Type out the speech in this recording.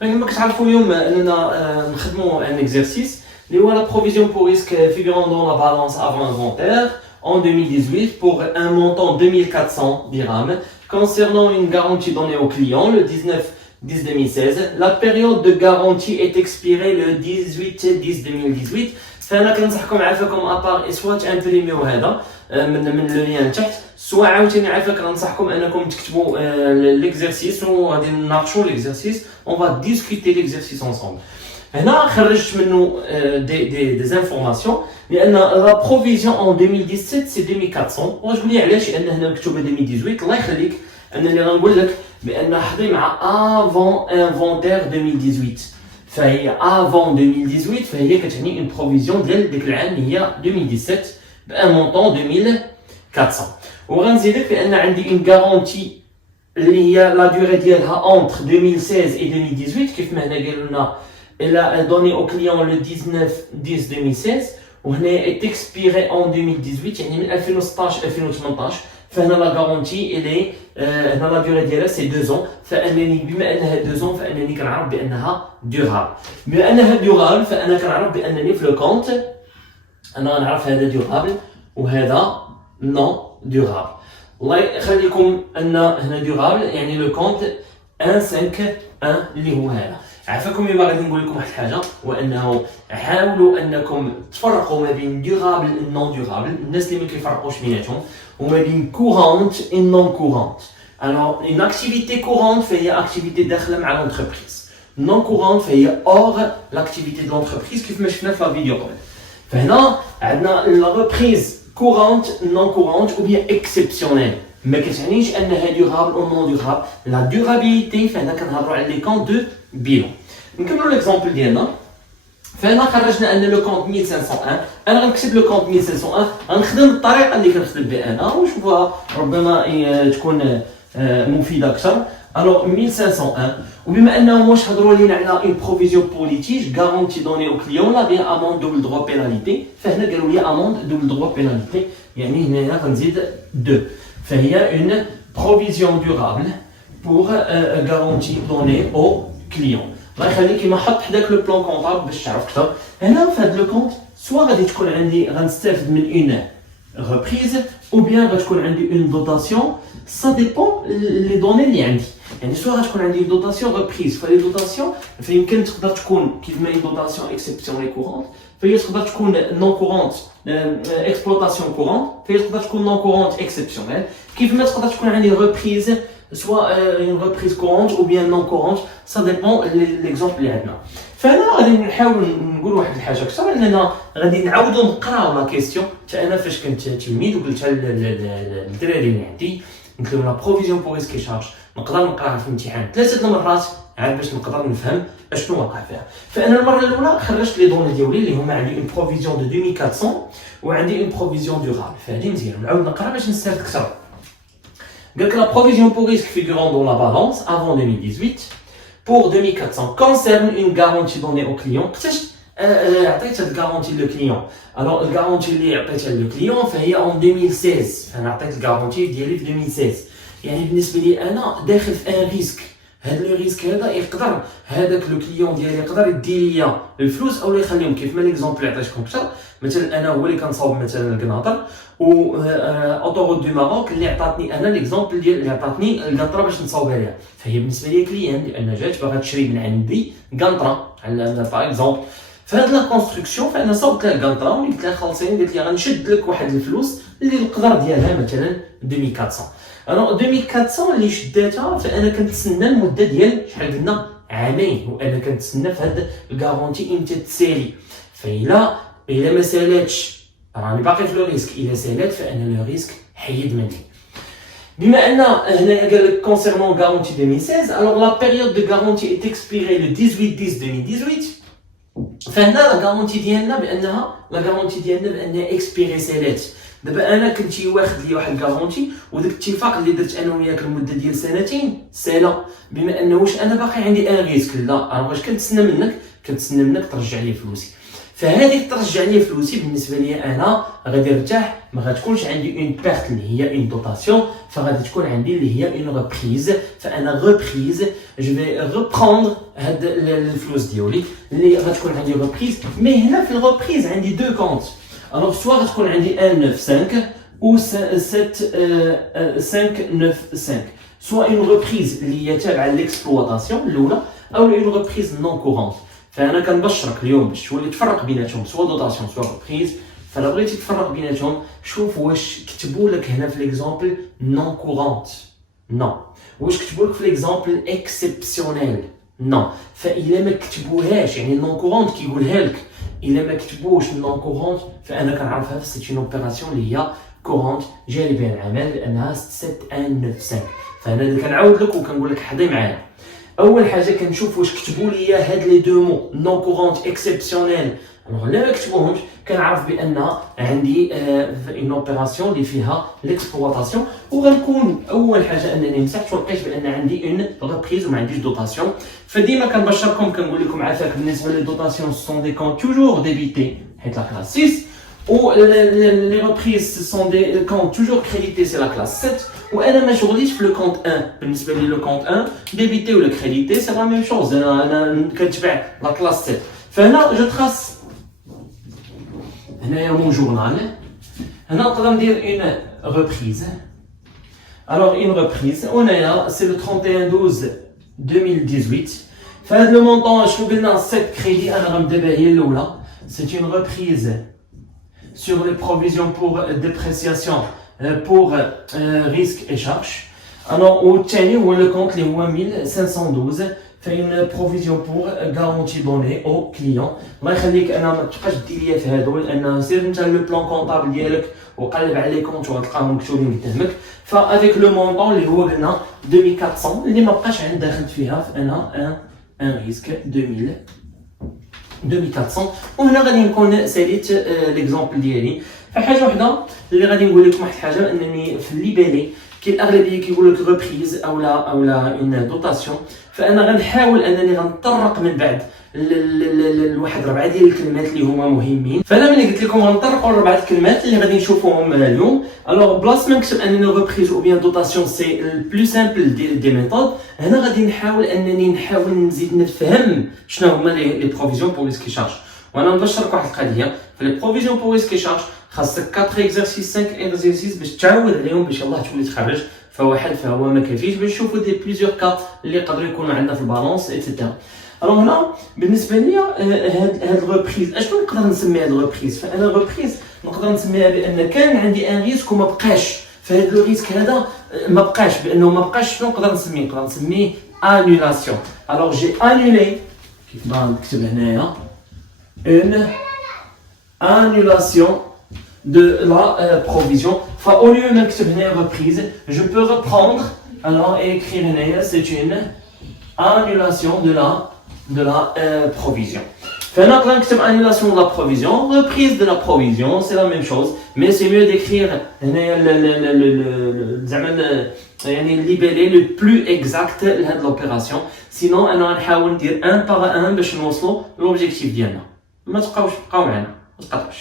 كما كتعرفوا اليوم اننا نخدموا ان اكزرسيس اللي هو لا provision pour risque figurant dans la balance avant inventaire en 2018 pour un montant 2400 dirhams concernant une garantie donnée au client le 19/10/2016. La période de garantie est expirée le 18/10/2018. فانا كنصحكم عافاكم ابار سوا تامبريميو هذا من لو لين تحت، سوا عاوتاني عافاك غنصحكم انكم تكتبوا ليكزرسيس وغادي نناقشوا ليكزرسيس، اون فا ديسكوتي ليكزرسيس انصومبل. هنا خرجت منه دي زانفورماسيون لان لا بروفيزيون ان 2017 سي 2400. وغتقول لي علاش؟ لان هنا مكتوبه 2018. الله يخليك انني غنقول لك بان حظي مع افون انفونتير 2018، فهي افون 2018 فهي كتعني اون بروفيزيون ديال ديك العام اللي هي 2017 بان مونطون 2400. وغنزيدك بان عندي اون غارونتي اللي هي لا دوري ديالها اونتر 2016 و 2018 كيف ما هنا قالوا لنا الا دوني او كليون لو 19/10/2016 وهنا اي اكسبيري اون 2018 يعني من 2016 2018. فهنا لا غارونتي الي هنا لا دوري ديالها سي 2 ans، فانني بما انها 2 ans فانني كنعرف بانها دورابل. بما انها دورابل فانا كنعرف بانني في لو كونت انا غنعرف هذا دورابل وهذا نون دورابل. الله يخليكم ان هنا دورابل يعني لو كونت 151 اللي هو هذا. عافاكم يما غادي نقول لكم واحد الحاجه، وانه حاولوا انكم تفرقوا ما بين دورابل و نون دورابل. الناس اللي ما كيفرقوش بيناتهم وما بين كورونت و نون كورونت. الوغ اون اكتيفيتي كورونت فهي اكتيفيتي داخله مع لونتربريز، نون كورونت فهي اور لاكتيفيتي دو لونتربريز كيف ما شفنا في لا فيديو قبل. فهنا عندنا لا ريبريز كورونت نون كورونت او بيان اكسبسيونيل، ما كتعنيش انها دورابل او نون دورابل. لا دورابيليتي فهنا كنهضروا على لي كونت دو بيلون. نكملوا ليكزامبل ديالنا. فهنا خرجنا ان لو كونت 1501. انا غنكتب لو كونت 1501 غنخدم بالطريقه اللي كنخدم بها انا ونشوفوها ربما تكون مفيده اكثر. الوغ 1501 وبما انهم واش هضروا لينا على اون بروفيزيون بوليتيج غارونتي دوني او كليون لا بيان اموند دوبل دروا بيناليتي، فهنا قالوا لي اموند دوبل دروا بيناليتي يعني هنا غنزيد 2، فهي اون بروفيزيون دورابل بور غارونتي دوني او كليون. الله يخليك كيما حط حداك لو بلان كونطابل باش تعرف اكثر. هنا في هذا لو كونت سوا غادي تكون عندي غنستافد من اون ريبريز او بيان غتكون عندي اون دوتاسيون، سا ديبون لي دوني اللي عندي. يعني سوا غتكون عندي دوتاسيون ريبريز، فلي دوتاسيون فيمكن تقدر تكون كيف ما هي دوتاسيون اكسبسيونيل كورونت، فهي تقدر تكون نون كورونت اكسبلوطاسيون كورونت، فهي تقدر تكون نون كورونت اكسبسيونيل، كيف ما تقدر تكون عندي ريبريز soit une reprise courante ou bien non courante, ça dépend l'exemple اللي عندنا. فانا غادي نحاول نقول واحد الحاجه اكثر، اننا غادي نعاودوا نقراو لا كيسيون. حتى انا فاش كنت تلميذ وقلتها للدراري اللي عندي قلت لهم لا بروفيزيون بور ريسك شارج نقدر نقراها في الامتحان 3 المرات عاد باش نقدر نفهم اشنو واقع فيها. فانا المره الاولى خرجت لي دوني ديالي اللي هما عندي اون بروفيزيون دو 2400 وعندي اون بروفيزيون دورابل، فهذه مزيان نعاود نقرا باش نستافد اكثر. Donc la provision pour risque figurant dans la balance avant 2018 pour 2400 concerne une garantie donnée au client. عطيت هاد الغارونتي لو كليون. الوغ الغارونتي اللي عطيتها لو كليون فهي اون 2016، فانا عطيت الغارونتي ديالي في 2016. يعني بالنسبه لي انا داخل في ان ريسك، هاد لو ريسك هذا يقدر هذاك لو كليون ديالي يقدر يدي ليا الفلوس او يخليهم كيف ما ليكزومبل اللي عطيتكم اكثر. مثلا انا هو اللي كنصاوب مثلا القناطر و اوتوروت دو ماروك اللي عطاتني انا ليكزومبل ديال اللي عطاتني القنطره باش نصاوبها ليها، فهي بالنسبه لي كليان لان جات باغا تشري من عندي قنطره على باغ اكزومبل. فهاد لا كونستركسيون فانا صاوبت لها القنطره وقلت لها خلصيني، قلت لها غنشد لك واحد الفلوس اللي القدر ديالها مثلا 2400. انا 2400 اللي شداتها فانا كنتسنى المده ديال شحال قلنا عامين، وانا كنتسنى في هاد الكارونتي امتى تسالي. فإلا ما سالاتش راني باقي في لو ريسك، الا سالات فانا لو ريسك حيد مني. بما ان هنا قال لك كونسيرنون غارونتي 2016 الوغ لا بيريود دو غارونتي ايت اكسبيري لو 18/10/2018. فهنا لا غارونتي ديالنا بانها اكسبيري سالات. دابا انا كنتي واخد لي واحد الغارونتي وداك الاتفاق اللي درت انا وياك المده ديال 2 سنين سالا، بما انه واش انا باقي عندي ان ريسك لا، انا واش كنتسنى منك ترجع لي فلوسي. فهذيك ترجع لي فلوسي. بالنسبه لي انا غادي نرتاح، ما غتكونش عندي اون بيرت اللي هي اون دوطاسيون، فغادي تكون عندي اللي هي اون ريبريز. فانا ريبريز جو في ريبروندر هاد الفلوس ديالي اللي غتكون عندي ريبريز. مي هنا في الريبريز عندي دو كونت. الوغ سوا غتكون عندي 195 ou 7595, soit une reprise اللي هي تابعه للاكسبلواتاسيون الاولى او une reprise non courante. فانا كنبشرك اليوم باش تولي تفرق بيناتهم، سوا دوطاسيون سوا ريبريز. فلا بغيتي تفرق بيناتهم شوف واش كتبوا لك هنا في ليكزامبل نون كورونت، نو، واش كتبوا لك في ليكزامبل اكسبسيونيل، نو. فاذا ما كتبوهاش يعني نون كورونت كيقولها لك، الا ما كتبوش نون كورونت فانا كنعرفها في سيت اون اوبيراسيون اللي هي كورونت جاري بها العمل لانها 7195. فانا اللي كنعاود لك وكنقول لك حضي معايا. اول حاجه كنشوف واش كتبوا لي هاد لي دو مو نون كورونت اكسبسيونيل. الوغ لا ما كتبوهمش كنعرف بان عندي اون اوبيراسيون اللي فيها ليكسبلواتاسيون، وغنكون اول حاجه انني مسحت ولقيت بان عندي اون ريبريز وما عنديش دوطاسيون. فديما كنبشركم كنقول لكم عافاك بالنسبه لي دوطاسيون سون دي كونت توجور ديبيتي حيت لا كلاس 6، ou les reprises ce sont des comptes toujours crédités, c'est la classe 7. Ou elle m'a choisi le compte 1. Le compte 1, débité ou le crédité, c'est la même chose. La classe 7. Enfin là, je trace. Là, il y a mon journal. Là, on va me dire une reprise. Alors, une reprise, on est là, c'est le 31/12/2018. Enfin, le montant, je trouve bien 7 crédits, c'est une reprise sur les provisions pour dépréciation, pour risque et charges. Alors, au Tchani, où le compte les 1512, fait une provision pour garantie donnée au client. الله يخليك انا ما تبقاش دير ليا في هادو، لان سير انت لو بلان كونطابل ديالك وقلب على لي كونت وغتلقاهم مكتوبين قدامك. فافيك لو مونطون اللي هو قلنا 2400 اللي ما بقاش عندي داخل فيها انا ان ريسك 2400. وهنا غادي نكون ساليت ليكزامبل ديالي. فحاجه وحده اللي غادي نقول لكم واحد الحاجه، انني في اللي بالي كاين الاغلبيه كيقول لك ريبريز او لا اون دوطاسيون. فانا غنحاول انني غنطرق من بعد لواحد 4 ديال الكلمات اللي هما مهمين. فانا ملي قلت لكم غنطرقوا 4 الكلمات اللي غادي نشوفوهم اليوم. الوغ بلاص ما نكتب انني ريبريز او بيان دوطاسيون سي البلو سامبل دي ميثود، هنا غادي نحاول نزيد نفهم شنو هما لي بروفيزيون بور ريسك شارج. وانا نبشرك واحد القضيه في لي بروفيزيون بور ريسك شارج، خاصك 4 اكزرسيس 5 اكزرسيس باش تعاود عليهم باش يلاه تولي تخرج. فواحد فهو ما كافيش باش نشوفوا دي بليزيور كا اللي يقدروا يكونوا عندنا في البالونس ايتترا. الوغ هنا بالنسبه لي هاد الريبريز اشنو نقدر نسمي هاد الريبريز؟ فانا الريبريز نقدر نسميها بان كان عندي ان ريسك وما بقاش، فهاد لو ريسك هذا ما بقاش، بانه ما بقاش شنو نقدر نسميه انولاسيون. الوغ جي انولي كيف ما نكتب هنايا اون annulation de la provision. Au lieu de mettre reprise, je peux reprendre alors et écrire c'est une annulation de la provision. Maintenant, une annulation de la provision, reprise de la provision, c'est la même chose, mais c'est mieux d'écrire le libellé le plus exact de l'opération. Sinon, on va نحاول ندير un par un باش نوصلوا l'objectif ديالنا. ما تبقاوش معنا، ما تقطعوش.